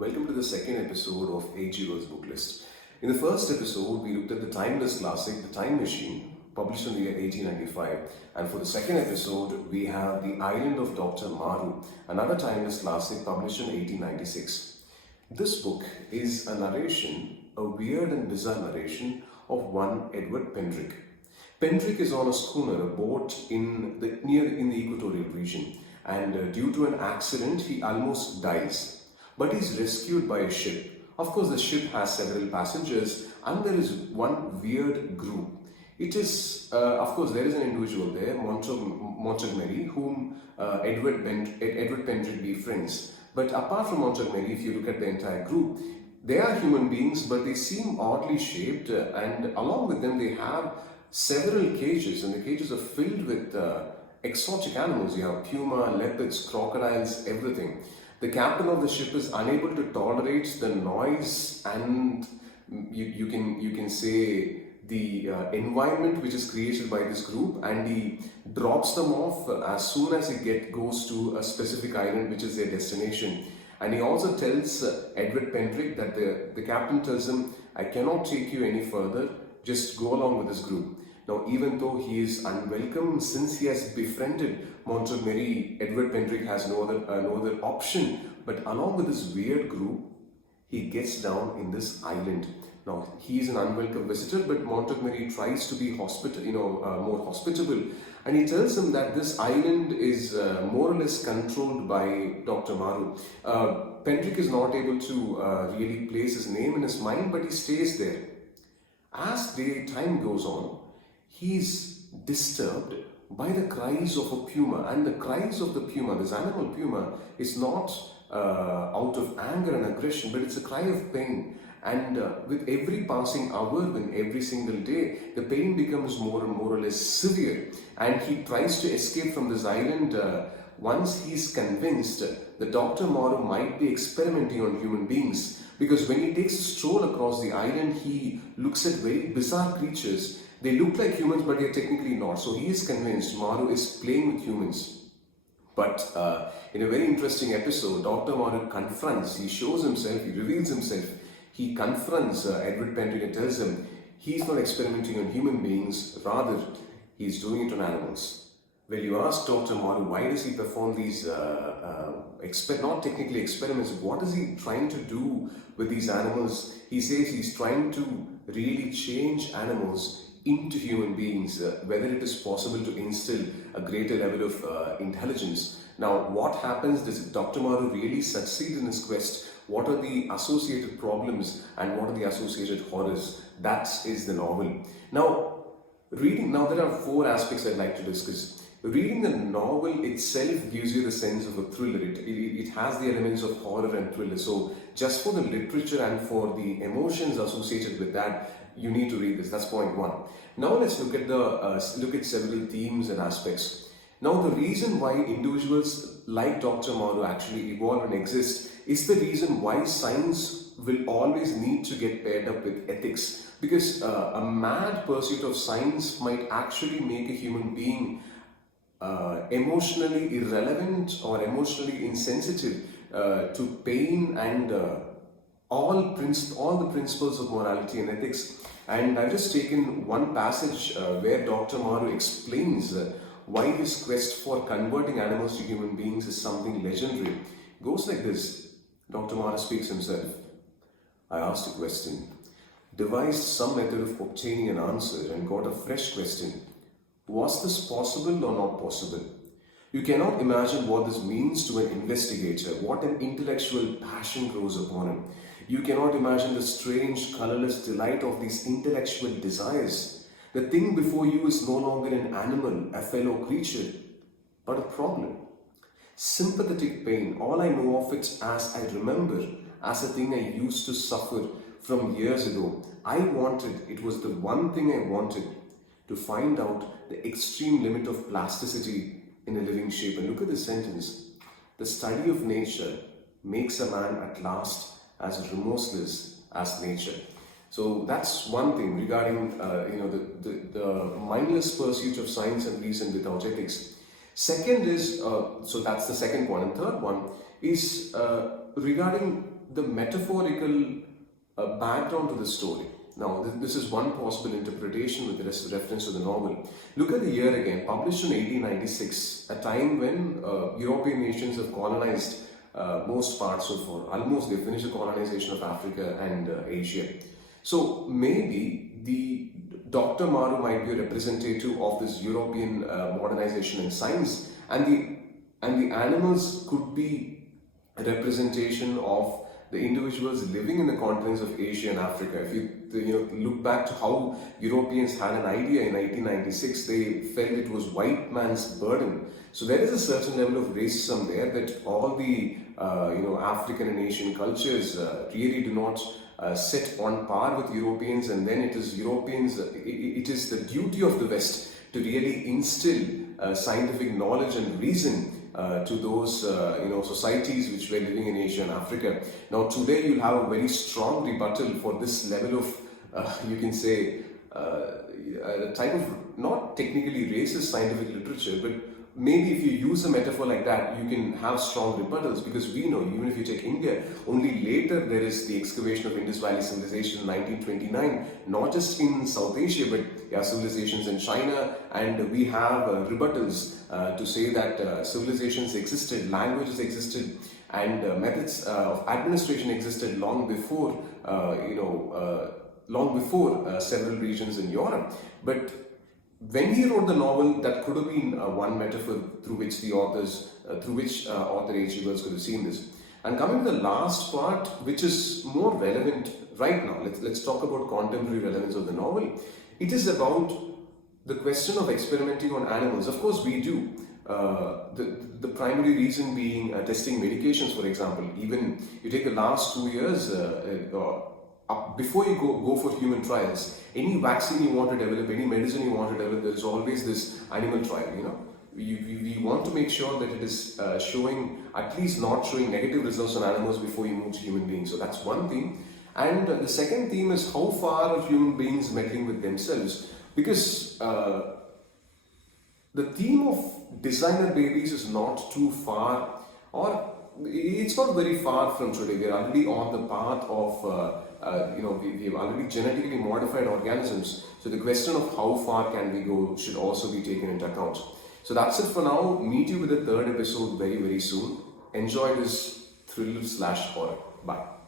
welcome to the second episode of AGO's book list. In the first episode, we looked at the timeless classic, The Time Machine, published in the year 1895. And for the second episode, we have The Island of Dr. Moreau, another timeless classic published in 1896. This book is a narration, a weird and bizarre narration of one Edward Pendrick. Pendrick is on a schooner, a boat in the equatorial region, and due to an accident, he almost dies. But he's rescued by a ship. Of course, the ship has several passengers, and there is one weird group. It is, of course, there is an individual there, Montgomery, whom Edward Pendrick befriends. But apart from Montgomery, if you look at the entire group, they are human beings, but they seem oddly shaped, and along with them, they have several cages, and the cages are filled with exotic animals. You have puma, leopards, crocodiles, everything. The captain of the ship is unable to tolerate the noise and you can say the environment which is created by this group, and he drops them off as soon as he goes to a specific island which is their destination. And he also tells Edward Pendrick that the captain tells him, "I cannot take you any further, just go along with this group." Now, even though he is unwelcome, since he has befriended Montgomery, Edward Pendrick has no other option. But along with this weird group, he gets down in this island. Now, he is an unwelcome visitor, but Montgomery tries to be more hospitable, and he tells him that this island is more or less controlled by Dr. Moreau. Pendrick is not able to really place his name in his mind, but he stays there. As time goes on, he's disturbed by the cries of a puma, and the cries of the puma, this animal puma, is not out of anger and aggression, but it's a cry of pain. And with every passing hour, with every single day, the pain becomes more and more or less severe, and he tries to escape from this island. Once he's convinced that Dr. Moreau might be experimenting on human beings, because when he takes a stroll across the island, he looks at very bizarre creatures. They look like humans, but they're technically not. So he is convinced Moreau is playing with humans. But in a very interesting episode, Dr. Moreau he shows himself, he reveals himself. He confronts Edward Pendrick and tells him he's not experimenting on human beings, rather he's doing it on animals. Well, you ask Dr. Moreau, why does he perform these not technically experiments, what is he trying to do with these animals? He says he's trying to really change animals into human beings, whether it is possible to instill a greater level of intelligence. Now, what happens? Does Dr. Moreau really succeed in his quest? What are the associated problems and what are the associated horrors? That is the novel. Now, there are 4 aspects I'd like to discuss. Reading the novel itself gives you the sense of a thriller. It has the elements of horror and thriller. So just for the literature and for the emotions associated with that, you need to read this. That's point 1. Now let's look at several themes and aspects. Now, the reason why individuals like Dr. Moreau actually evolve and exist is the reason why science will always need to get paired up with ethics. Because a mad pursuit of science might actually make a human being emotionally irrelevant or emotionally insensitive to pain and all the principles of morality and ethics. And I've just taken one passage where Dr. Moreau explains why his quest for converting animals to human beings is something legendary. It goes like this. Dr. Moreau speaks himself. "I asked a question, devised some method of obtaining an answer, and got a fresh question. Was this possible or not possible? You cannot imagine what this means to an investigator, what an intellectual passion grows upon him. You cannot imagine the strange, colorless delight of these intellectual desires. The thing before you is no longer an animal, a fellow creature, but a problem. Sympathetic pain, all I know of it as I remember, as a thing I used to suffer from years ago. It was the one thing I wanted, to find out the extreme limit of plasticity in a living shape." And look at this sentence. "The study of nature makes a man at last as remorseless as nature." So that's one thing regarding the mindless pursuit of science and reason without ethics. Second is, so that's the second one. And third one is regarding the metaphorical background to the story. Now, this is one possible interpretation with reference to the novel. Look at the year again, published in 1896, a time when European nations have colonized most parts of, or almost they finished the colonization of Africa and Asia. So maybe the Dr. Moreau might be a representative of this European modernization in science, and the animals could be a representation of the individuals living in the continents of Asia and Africa. If you look back to how Europeans had an idea in 1896, they felt it was white man's burden. So there is a certain level of racism there, that all the African and Asian cultures really do not sit on par with Europeans, and then it is Europeans. It is the duty of the West to really instill scientific knowledge and reason to those societies which were living in Asia and Africa. Now today you'll have a very strong rebuttal for this level of you can say a type of not technically racist scientific literature, but maybe if you use a metaphor like that, you can have strong rebuttals, because we know, even if you take India, only later there is the excavation of Indus Valley civilization in 1929, not just in South Asia, but civilizations in China, and we have rebuttals to say that civilizations existed, languages existed, and methods of administration existed long before, several regions in Europe. But when he wrote the novel, that could have been one metaphor through which author H.G. Wells could have seen this. And coming to the last part, which is more relevant right now, let's talk about contemporary relevance of the novel. It is about the question of experimenting on animals. Of course, we do. The primary reason being testing medications, for example. Even you take the last 2 years, before you go for human trials, any vaccine you want to develop, any medicine you want to develop, there is always this animal trial. We want to make sure that it is at least not showing negative results on animals before you move to human beings. So that's one theme. And the second theme is how far are human beings meddling with themselves? Because the theme of designer babies is not too far, or it's not very far from today. We're already on the path of we've already genetically modified organisms. So the question of how far can we go should also be taken into account. So that's it for now. Meet you with the third episode very, very soon. Enjoy this thriller/horror. Bye.